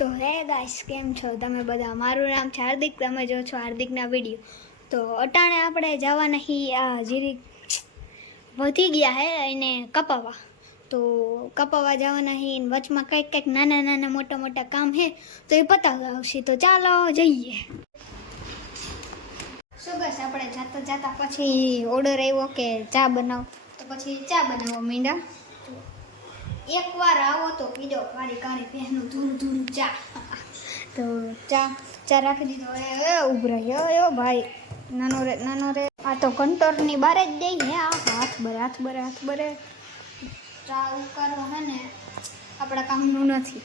તો હે ગાઈસ, કેમ છો તમે બધા? મારું નામ છે હાર્દિક, તમે જો છો હાર્દિકના વિડીયો. તો અટાણે આપણે જવાના હી આ જીરી વધી ગયા હે એને કપાવા. તો કપાવા જવાના હી, વચમાં કંઈક નાના નાના મોટા મોટા કામ હે, તો એ પતાવવા આવશે. તો ચાલો જઈએ. શું બસ આપણે જાતા જાતા પછી ઓર્ડર આવ્યો કે ચા બનાવ, તો પછી ચા બનાવવા માંડ્યા. એકવાર આવો તો પીજો કાળી કાળી પહેનું ધૂળ ધૂળ ચા. તો ચા રાખી દીધો. એ ઉભરાય ભાઈ, નાનો રે આ તો કંટોરની બારે જ દઈ હે. આ હાથ બરે ચા ઉકાળો હે ને આપણા કામનું નથી,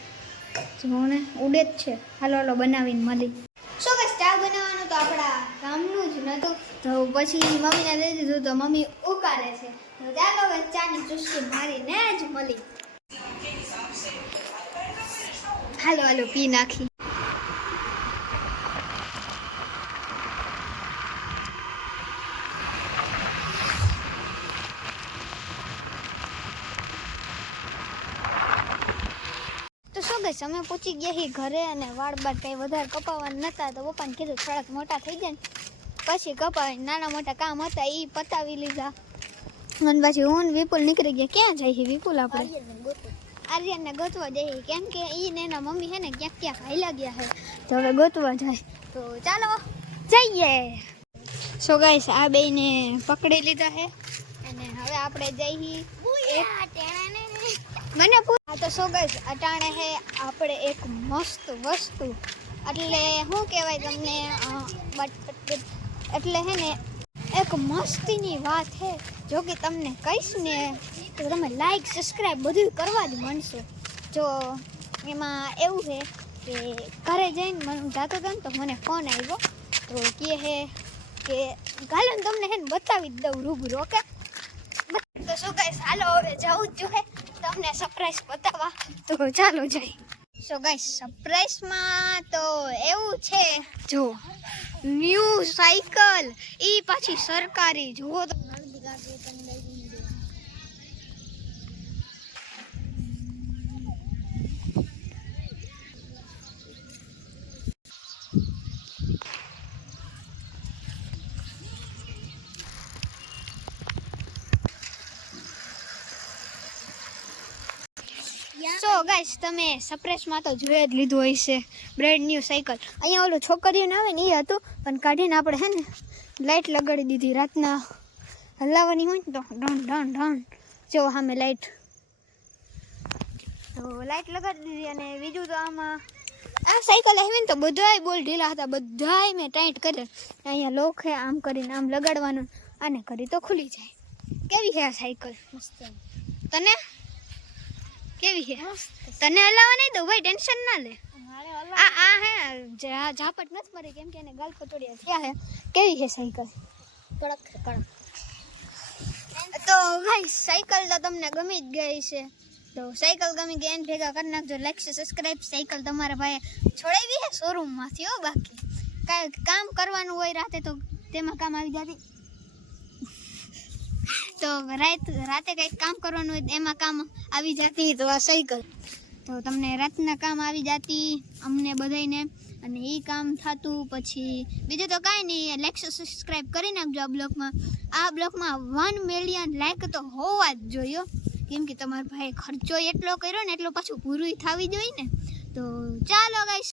જો ને ઉડે જ છે. હાલો બનાવીને મળી. શું બસ ચા બનાવવાનું તો આપણા કામનું જ નહોતું, તો પછી મમ્મીને દઈ દીધું, તો મમ્મી ઉકાળે છે. તો ચાલો હવે ચાની ચુસ્કી મારીને જ મળી. હાલો પી નાખી. તો શું ગઈશ, અમે પહોંચી ગયા છીએ ઘરે, અને વાળ બાર કંઈ વધારે કપાવવાના નહોતા, તો પપ્પાને કીધું થોડાક મોટા થઈ જાય ને પછી કપાવીને. નાના મોટા કામ હતા એ પતાવી લીધા, અને પછી હું વિપુલ નીકળી ગયા. ક્યાં જાય છે વિપુલ? આપણે આર્યનને ગોતવા જઈએ, કેમ કે એને એના મમ્મી છે ને ક્યાંક હાલ્યા ગયા છે, તો હવે ગોતવા જાય. તો ચાલો જઈએ. સો ગાઈસ, આ બેયને પકડી લીધા છે, અને હવે આપણે જઈએ મને તો સો ગાઈસ, અટાણે છે આપણે એક મસ્ત વસ્તુ, એટલે શું કહેવાય તમને, એટલે હે ને એક મસ્તીની વાત છે. જો કે તમને કહીશ ને તો તમે લાઈક સબસ્ક્રાઈબ બધું કરવા જ માંડશો. જો એમાં એવું છે કે ઘરે જઈને મને જાતો હતો ને, તો મને ફોન આવ્યો, તો કહે છે કે ગાલો તમને હે ને બતાવી જ દઉં રૂબરૂ. ઓકે, તો શું ગાઈસ, હાલો હવે જવું જ જોઈએ તમને સરપ્રાઈઝ બતાવવા. તો ચાલો જઈ. સો ગાઈસ, સરપ્રાઈઝમાં તો એવું છે, જો ન્યૂ સાયકલ, ઈ પાછી સરકારી. જુઓ તો સો ગાઈસ, તમે સરપ્રાઈઝમાં તો જોઈ જ લીધું હોય છે બ્રેન્ડ ન્યૂ સાયકલ. અહીંયા ઓલું છોકરીઓને આવે ને એ હતું, પણ કાઢીને આપણે હે ને લાઇટ લગાડી દીધી. રાતના હલાવવાની હોય ને તો ઢણ જો સામે લાઇટ, તો લાઇટ લગાડી દીધી. અને બીજું તો આમાં આ સાયકલ આવી ને તો બધાય બોલ ઢીલા હતા, બધાય મેં ટાઈટ કર્યા. અહીંયા લોક હે, આમ કરીને આમ લગાડવાનું, આને કરી તો ખુલી જાય. કેવી છે આ સાયકલ? મસ્ત. તને કેવી છે? તને હલાવવા નહીં દઉં ભાઈ, ટેન્શન ના લે. આ હે ઝાપટ નથી મારી, કેમ કે એને ગાલ પતોડિયા થયા હે. કેવી છે સાયકલ? કડક. તો ભાઈ સાયકલ તો તમને ગમી જ ગઈ છે. તો સાયકલ ગમી ગઈ એને ભેગા કરી નાખજો લાઈક સબસ્ક્રાઈબ. સાયકલ તમારા ભાઈએ છોડાવી છે શોરૂમમાંથી હો, બાકી કાંઈ કામ કરવાનું હોય રાતે તો તેમાં કામ આવી જતી. તો રાતે કંઈક કામ કરવાનું હોય એમાં કામ આવી જતી. તો આ સાયકલ તો તમને રાતના કામ આવી જતી, અમને બધાને, અને એ કામ થતું. પછી બીજું તો કાંઈ નહીં, લાઈક સબસ્ક્રાઈબ કરી નાખજો આ બ્લોગમાં 1 મિલિયન લાઈક તો હોવા જ જોઈએ, કેમ કે તમારા ભાઈ ખર્ચો એટલો કર્યો ને એટલો પાછું પૂરું થવી જોઈએ ને. તો ચાલો ગાઈસ.